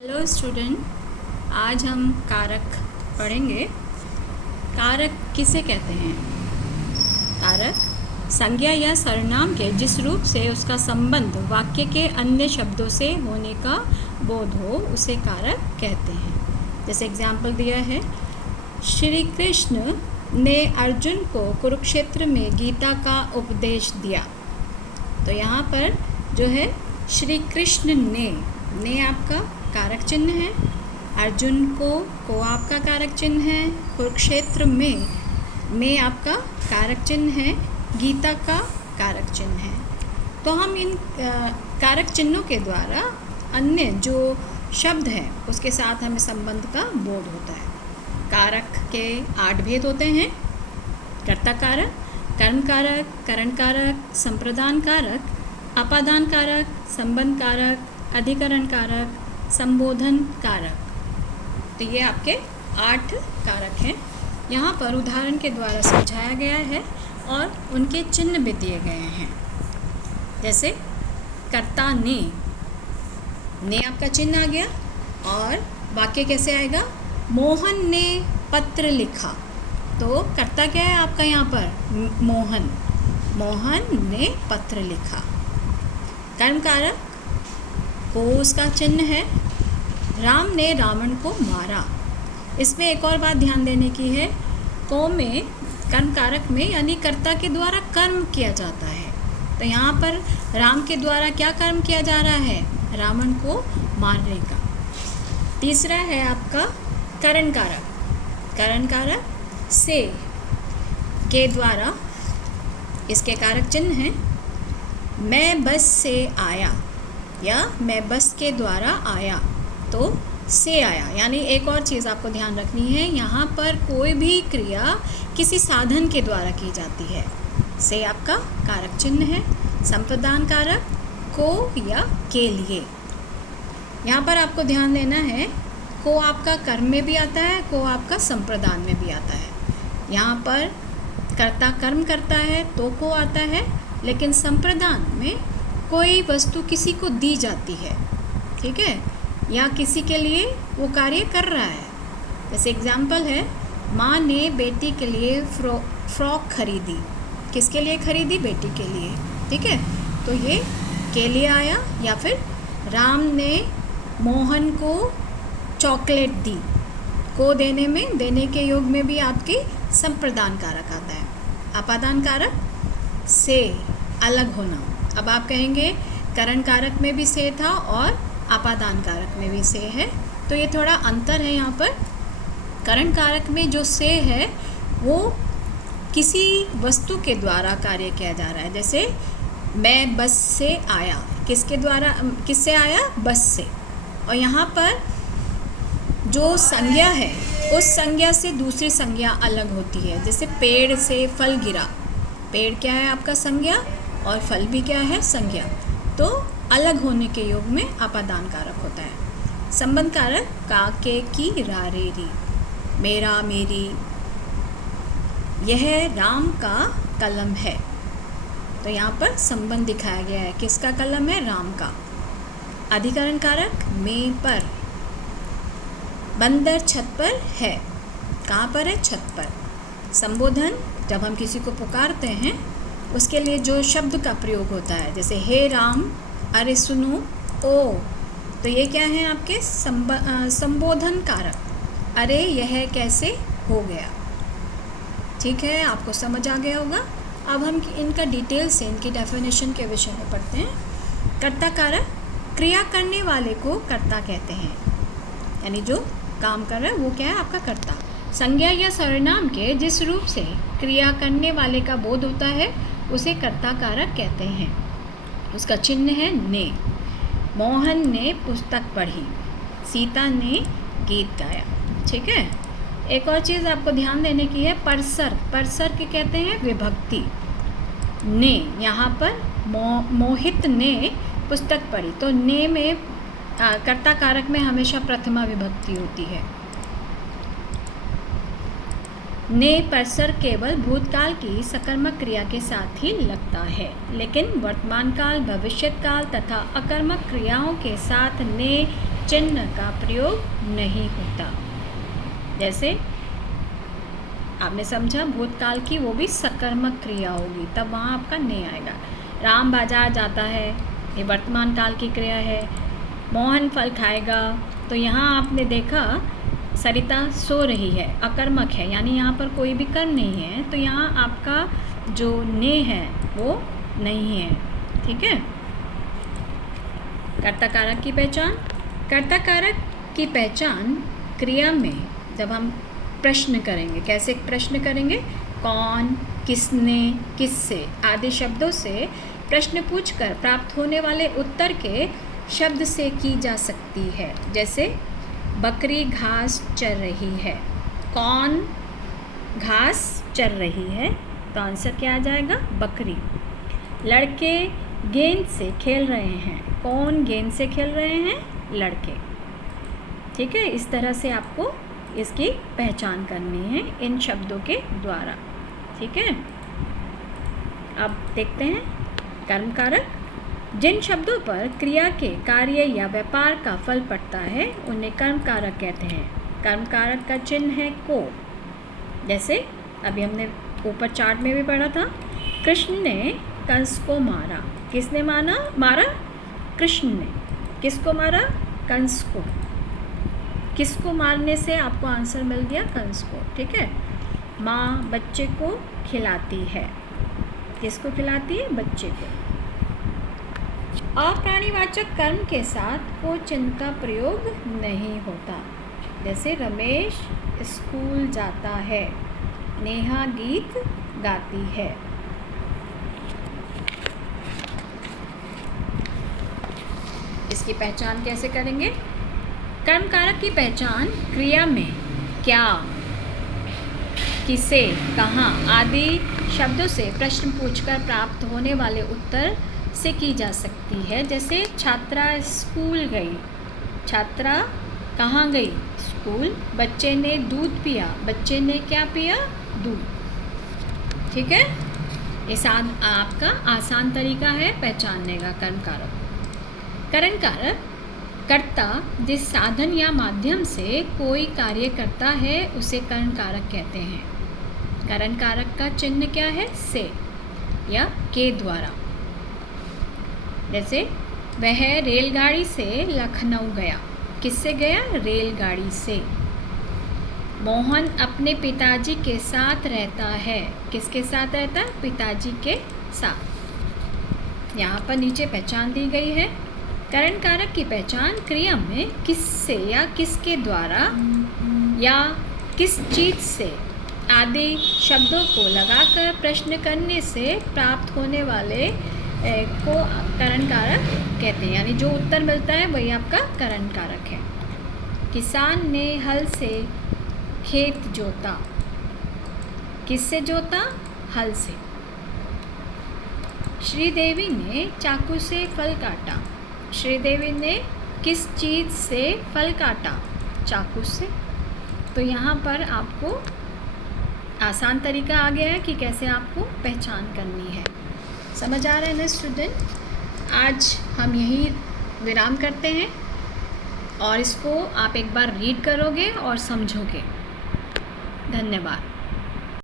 Hello student, आज हम कारक पढ़ेंगे। कारक किसे कहते हैं? कारक संज्ञा या सर्वनाम के जिस रूप से उसका संबंध वाक्य के अन्य शब्दों से होने का बोध हो उसे कारक कहते हैं। जैसे एग्जाम्पल दिया है, श्री कृष्ण ने अर्जुन को कुरुक्षेत्र में गीता का उपदेश दिया। तो यहाँ पर जो है श्री कृष्ण ने आपका कारक चिन्ह है, अर्जुन को आपका कारक चिन्ह है, कुरुक्षेत्र में आपका कारक चिन्ह है, गीता का कारक चिन्ह है। तो हम इन कारक चिन्हों के द्वारा अन्य जो शब्द है उसके साथ हमें संबंध का बोध होता है। कारक के 8 भेद होते हैं: कर्ता कारक, कर्म कारक, करण कारक, संप्रदान कारक, अपादान कारक, संबंध कारक, अधिकरण कारक, संबोधन कारक। तो ये आपके 8 कारक हैं। यहाँ पर उदाहरण के द्वारा समझाया गया है और उनके चिन्ह भी दिए गए हैं। जैसे कर्ता ने आपका चिन्ह आ गया और वाक्य कैसे आएगा? मोहन ने पत्र लिखा। तो कर्ता क्या है आपका यहाँ पर? मोहन ने पत्र लिखा। कर्म कारक को उसका चिन्ह है, राम ने रावण को मारा। इसमें एक और बात ध्यान देने की है, को में कर्म कारक में यानी कर्ता के द्वारा कर्म किया जाता है। तो यहाँ पर राम के द्वारा क्या कर्म किया जा रहा है? रावण को मारने का। तीसरा है आपका करण कारक। करण कारक से के द्वारा इसके कारक चिन्ह हैं, मैं बस से आया या मैं बस के द्वारा आया। तो से आया यानी एक और चीज़ आपको ध्यान रखनी है, यहाँ पर कोई भी क्रिया किसी साधन के द्वारा की जाती है। से आपका कारक चिन्ह है। संप्रदान कारक को या के लिए। यहाँ पर आपको ध्यान देना है, को आपका कर्म में भी आता है, को आपका संप्रदान में भी आता है। यहाँ पर कर्ता कर्म करता है तो को आता है, लेकिन संप्रदान में कोई वस्तु किसी को दी जाती है, ठीक है, या किसी के लिए वो कार्य कर रहा है। जैसे एग्जाम्पल है, माँ ने बेटी के लिए फ्रॉक खरीदी। किसके लिए खरीदी? बेटी के लिए, ठीक है। तो ये के लिए आया। या फिर राम ने मोहन को चॉकलेट दी। को देने के योग में भी आपकी संप्रदान कारक आता है। अपादान कारक से अलग होना। अब आप कहेंगे करण कारक में भी से था और अपादान कारक में भी से है, तो ये थोड़ा अंतर है। यहाँ पर करण कारक में जो से है वो किसी वस्तु के द्वारा कार्य किया जा रहा है। जैसे मैं बस से आया, किसके द्वारा, किससे आया? बस से। और यहाँ पर जो संज्ञा है उस संज्ञा से दूसरी संज्ञा अलग होती है। जैसे पेड़ से फल गिरा, पेड़ क्या है आपका? संज्ञा, और फल भी क्या है? संज्ञा। तो अलग होने के योग में अपादान कारक होता है। संबंध कारक का, के, की, रा, रे, री, मेरा, मेरी, यह राम का कलम है। तो यहाँ पर संबंध दिखाया गया है, किसका कलम है? राम का। अधिकरण कारक में, पर, बंदर छत पर है। कहाँ पर है? छत पर। संबोधन जब हम किसी को पुकारते हैं उसके लिए जो शब्द का प्रयोग होता है, जैसे हे राम, अरे सुनो, ओ। तो ये क्या है आपके? संबोधन कारक। अरे यह कैसे हो गया? ठीक है, आपको समझ आ गया होगा। अब हम इनका डिटेल से इनकी डेफिनेशन के विषय में पढ़ते हैं। कर्ता कारक, क्रिया करने वाले को कर्ता कहते हैं, यानी जो काम कर रहा है वो क्या है? आपका कर्ता। संज्ञा या सर्वनाम के जिस रूप से क्रिया करने वाले का बोध होता है उसे कर्ता कारक कहते हैं। उसका चिन्ह है ने। मोहन ने पुस्तक पढ़ी, सीता ने गीत गाया, ठीक है। एक और चीज़ आपको ध्यान देने की है, परसर के कहते हैं विभक्ति। ने यहाँ पर मोहित ने पुस्तक पढ़ी, तो ने में कर्ता कारक में हमेशा प्रथमा विभक्ति होती है। ने परसर केवल भूतकाल की सकर्मक क्रिया के साथ ही लगता है, लेकिन वर्तमान काल, भविष्य काल तथा अकर्मक क्रियाओं के साथ ने चिन्ह का प्रयोग नहीं होता। जैसे आपने समझा भूतकाल की वो भी सकर्मक क्रिया होगी, तब वहाँ आपका ने आएगा। राम बाजार जाता है, ये वर्तमान काल की क्रिया है। मोहन फल खाएगा, तो यहाँ आपने देखा सरिता सो रही है, अकर्मक है, यानी यहाँ पर कोई भी कर्म नहीं है, तो यहाँ आपका जो ने है वो नहीं है। ठीक है। कर्ता कारक की पहचान। कर्ता कारक की पहचान क्रिया में जब हम प्रश्न करेंगे, कैसे प्रश्न करेंगे, कौन, किसने, किससे आदि शब्दों से प्रश्न पूछकर प्राप्त होने वाले उत्तर के शब्द से की जा सकती है। जैसे बकरी घास चर रही है, कौन घास चर रही है, तो आंसर क्या आ जाएगा, बकरी। लड़के गेंद से खेल रहे हैं, कौन गेंद से खेल रहे हैं, लड़के। ठीक है, इस तरह से आपको इसकी पहचान करनी है इन शब्दों के द्वारा। ठीक है। अब देखते हैं कर्म कारक। जिन शब्दों पर क्रिया के कार्य या व्यापार का फल पड़ता है उन्हें कर्म कारक कहते हैं। कर्म कारक का चिन्ह है को। जैसे अभी हमने ऊपर चार्ट में भी पढ़ा था, कृष्ण ने कंस को मारा। किसने मारा? कृष्ण ने। किसको मारा? कंस को। किसको मारने से आपको आंसर मिल गया, कंस को। ठीक है। माँ बच्चे को खिलाती है, किसको खिलाती है, बच्चे को। अप्राणीवाचक कर्म के साथ को चिन्ह का प्रयोग नहीं होता। जैसे रमेश स्कूल जाता है, नेहा गीत गाती है। इसकी पहचान कैसे करेंगे? कर्म कारक की पहचान क्रिया में क्या, किसे, कहाँ आदि शब्दों से प्रश्न पूछकर प्राप्त होने वाले उत्तर से की जा सकती है। जैसे छात्रा स्कूल गई, छात्रा कहाँ गई, स्कूल। बच्चे ने दूध पिया, बच्चे ने क्या पिया, दूध। ठीक है। ये आपका आसान तरीका है पहचानने का कर्म कारक। करण कारक कर्ता जिस साधन या माध्यम से कोई कार्य करता है उसे करण कारक कहते हैं। करण कारक का चिन्ह क्या है, से या के द्वारा। जैसे वह रेलगाड़ी से लखनऊ गया, किससे गया, रेलगाड़ी से। मोहन अपने पिताजी के साथ रहता है, किसके साथ रहता है, पिताजी के साथ। यहाँ पर नीचे पहचान दी गई है। करण कारक की पहचान क्रिया में किससे या किसके द्वारा या किस चीज़ से आदि शब्दों को लगाकर प्रश्न करने से प्राप्त होने वाले को करण कारक कहते हैं। यानी जो उत्तर मिलता है वही आपका करण कारक है। किसान ने हल से खेत जोता, किससे जोता, हल से। श्रीदेवी ने चाकू से फल काटा, श्रीदेवी ने किस चीज़ से फल काटा, चाकू से। तो यहाँ पर आपको आसान तरीका आ गया है कि कैसे आपको पहचान करनी है। समझ आ रहा है ना स्टूडेंट? आज हम यहीं विराम करते हैं और इसको आप एक बार रीड करोगे और समझोगे। धन्यवाद।